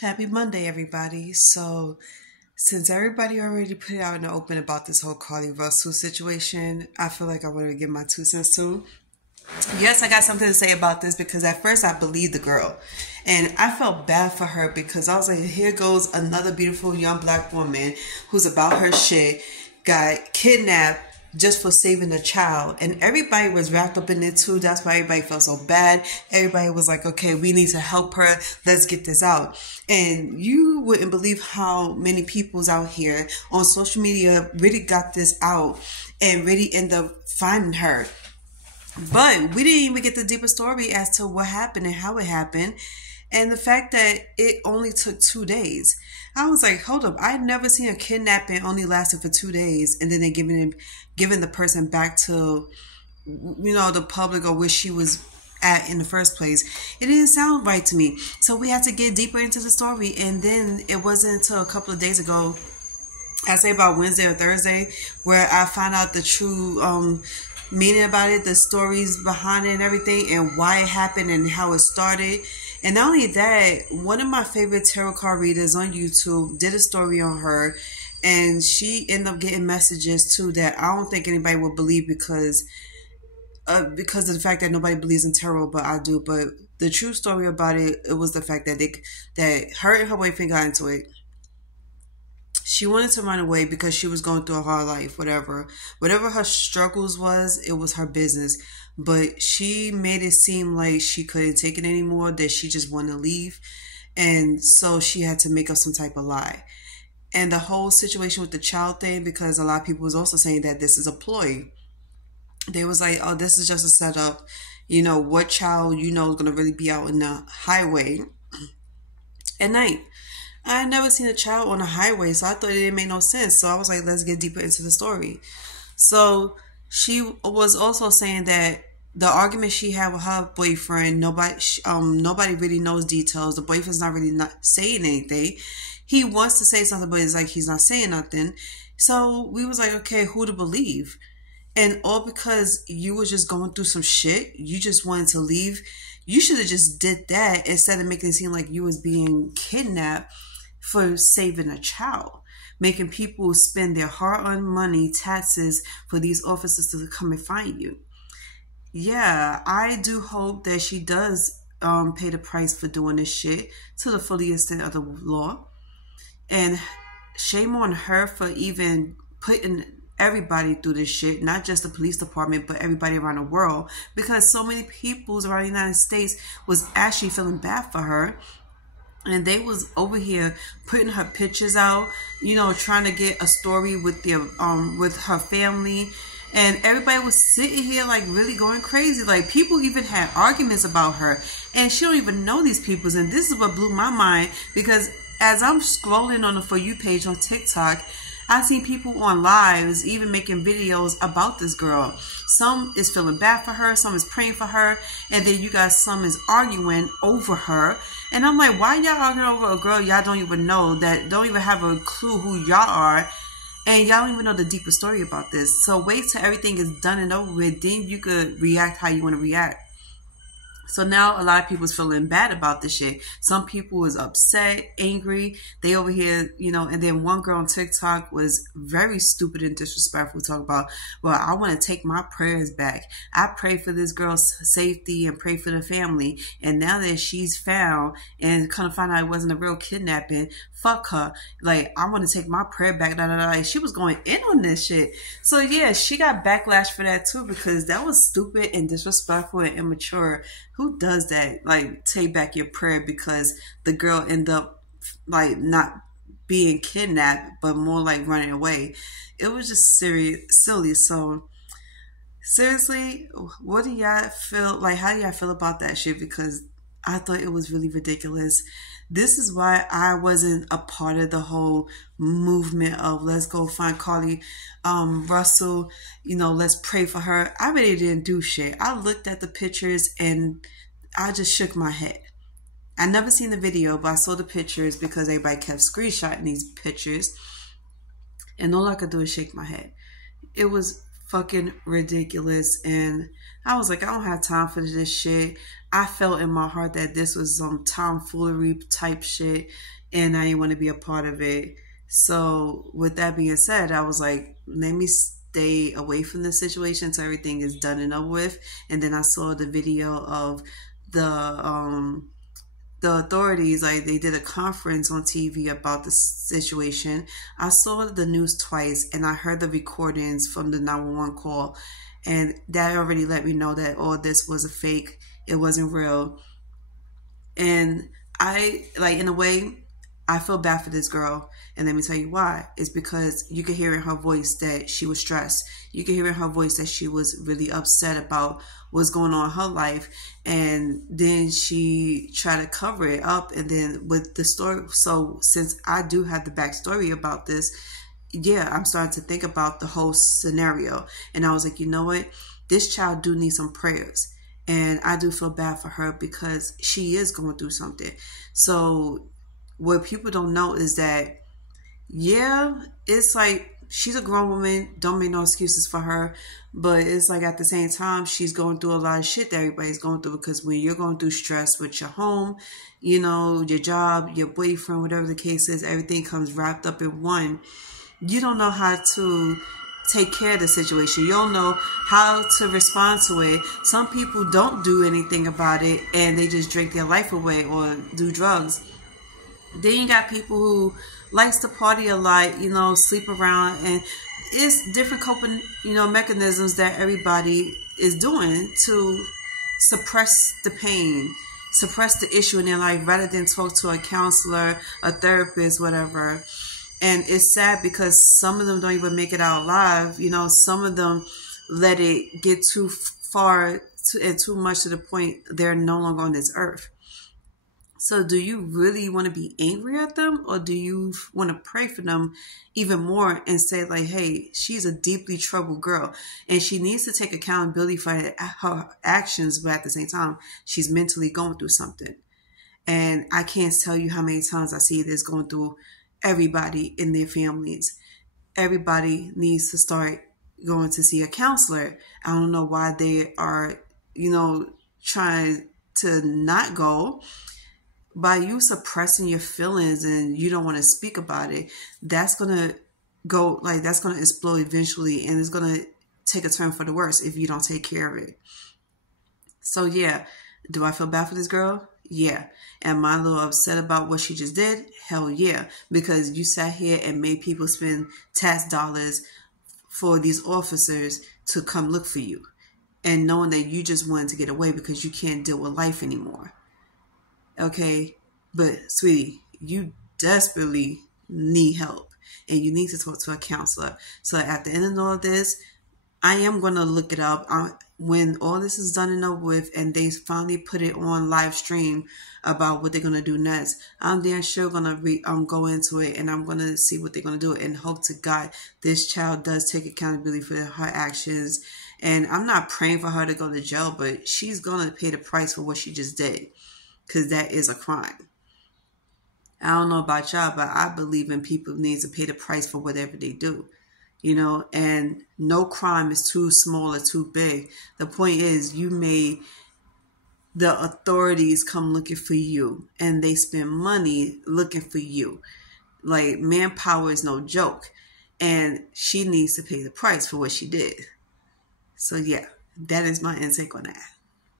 Happy Monday, everybody. So, since everybody already put it out in the open about this whole Carlee Russell situation, I feel like I want to give my 2 cents too. Yes, I got something to say about this because at first I believed the girl. And I felt bad for her because I was like, here goes another beautiful young black woman who's about her shit, got kidnapped just for saving a child. And everybody was wrapped up in it too. That's why everybody felt so bad. Everybody was like, okay, we need to help her. Let's get this out. And you wouldn't believe how many people's out here on social media really got this out and really end up finding her. But we didn't even get the deeper story as to what happened and how it happened. And the fact that it only took 2 days. I was like, hold up. I'd never seen a kidnapping only lasted for 2 days. And then they giving the person back to, the public or where she was at in the first place. It didn't sound right to me. So we had to get deeper into the story. And then it wasn't until a couple of days ago, I say about Wednesday or Thursday, where I found out the true meaning about it, the stories behind it and everything, and why it happened and how it started. And not only that, one of my favorite tarot card readers on YouTube did a story on her, and she ended up getting messages too that I don't think anybody would believe because of the fact that nobody believes in tarot, but I do. But the true story about it was the fact that that her and her boyfriend got into it. She wanted to run away because she was going through a hard life, whatever her struggles was, it was her business. But she made it seem like she couldn't take it anymore, that she just wanted to leave. And so she had to make up some type of lie. And the whole situation with the child thing, because a lot of people was also saying that this is a ploy. They was like, oh, this is just a setup. What child is going to really be out in the highway at night? I had never seen a child on a highway, so I thought it didn't make no sense. So I was like, let's get deeper into the story. So she was also saying that the argument she had with her boyfriend, nobody really knows details. The boyfriend's not really not saying anything. He wants to say something, but it's like he's not saying nothing. So we was like, okay, who to believe? And all because you was just going through some shit, you just wanted to leave. You should have just did that instead of making it seem like you was being kidnapped for saving a child, making people spend their hard-earned money, taxes, for these officers to come and find you. Yeah, I do hope that she does pay the price for doing this shit to the full extent of the law. And shame on her for even putting everybody through this shit, not just the police department, but everybody around the world, because so many people around the United States was actually feeling bad for her. And they was over here putting her pictures out, trying to get a story with with her family. And everybody was sitting here like really going crazy. Like people even had arguments about her. And she don't even know these people. And this is what blew my mind, because as I'm scrolling on the For You page on TikTok, I see people on lives even making videos about this girl. Some is feeling bad for her, some is praying for her, and then you got some is arguing over her. And I'm like, why y'all arguing over a girl y'all don't even know, that don't even have a clue who y'all are, and y'all don't even know the deeper story about this? So wait till everything is done and over with, then you could react how you want to react. So now a lot of people's feeling bad about this shit. Some people is upset, angry. They over here, and then one girl on TikTok was very stupid and disrespectful, talk about, well, I want to take my prayers back. I pray for this girl's safety and pray for the family. And now that she's found and kind of find out it wasn't a real kidnapping, fuck her. Like, I want to take my prayer back. She was going in on this shit. So yeah, she got backlash for that too, because that was stupid and disrespectful and immature. Who does that? Like, take back your prayer because the girl ended up like not being kidnapped, but more like running away. It was just silly. So seriously, what do y'all feel like? How do y'all feel about that shit? Because I thought it was really ridiculous. This is why I wasn't a part of the whole movement of let's go find Carlee Russell, let's pray for her. I really didn't do shit. I looked at the pictures and I just shook my head. I never seen the video, but I saw the pictures because everybody kept screenshotting these pictures. And all I could do is shake my head. It was fucking ridiculous. And I was like, I don't have time for this shit. I felt in my heart that this was some tomfoolery type shit, and I didn't want to be a part of it. So, with that being said, I was like, let me stay away from this situation until everything is done and over with. And then I saw the video of the authorities, like they did a conference on TV about the situation. I saw the news twice and I heard the recordings from the 911 call, and that already let me know that all this was a fake. It wasn't real. And I, like, in a way, I feel bad for this girl. And let me tell you why. It's because you could hear in her voice that she was stressed. You could hear in her voice that she was really upset about what's going on in her life. And then she tried to cover it up. And then with the story, so since I do have the backstory about this, yeah, I'm starting to think about the whole scenario. And I was like, you know what? This child do need some prayers. And I do feel bad for her because she is going through something. So what people don't know is that, yeah, it's like she's a grown woman. Don't make no excuses for her. But it's like at the same time, she's going through a lot of shit that everybody's going through, because when you're going through stress with your home, you know, your job, your boyfriend, whatever the case is, everything comes wrapped up in one. You don't know how to take care of the situation. You don't know how to respond to it. Some people don't do anything about it and they just drink their life away or do drugs. Then you got people who likes to party a lot, you know, sleep around, and it's different coping, you know, mechanisms that everybody is doing to suppress the pain, suppress the issue in their life rather than talk to a counselor, a therapist, whatever. And it's sad because some of them don't even make it out alive. You know, some of them let it get too far and too much to the point they're no longer on this earth. So do you really want to be angry at them, or do you want to pray for them even more and say like, hey, she's a deeply troubled girl and she needs to take accountability for her actions, but at the same time, she's mentally going through something. And I can't tell you how many times I see this going through everybody in their families. Everybody needs to start going to see a counselor. I don't know why they are, you know, trying to not go. By you suppressing your feelings and you don't want to speak about it, that's going to go, like, that's going to explode eventually, and it's going to take a turn for the worse if you don't take care of it. So yeah, do I feel bad for this girl? Yeah. Am I a little upset about what she just did? Hell yeah. Because you sat here and made people spend tax dollars for these officers to come look for you, and knowing that you just wanted to get away because you can't deal with life anymore. Okay, but sweetie, you desperately need help and you need to talk to a counselor. So at the end of all this, I am going to look it up. When all this is done and over with and they finally put it on live stream about what they're going to do next, I'm damn sure going to go into it, and I'm going to see what they're going to do, and hope to God this child does take accountability for her actions. And I'm not praying for her to go to jail, but she's going to pay the price for what she just did, because that is a crime. I don't know about y'all, but I believe in people need to pay the price for whatever they do. You know, and no crime is too small or too big. The point is, you made the authorities come looking for you, and they spend money looking for you. Like, manpower is no joke, and she needs to pay the price for what she did. So yeah, that is my intake on that.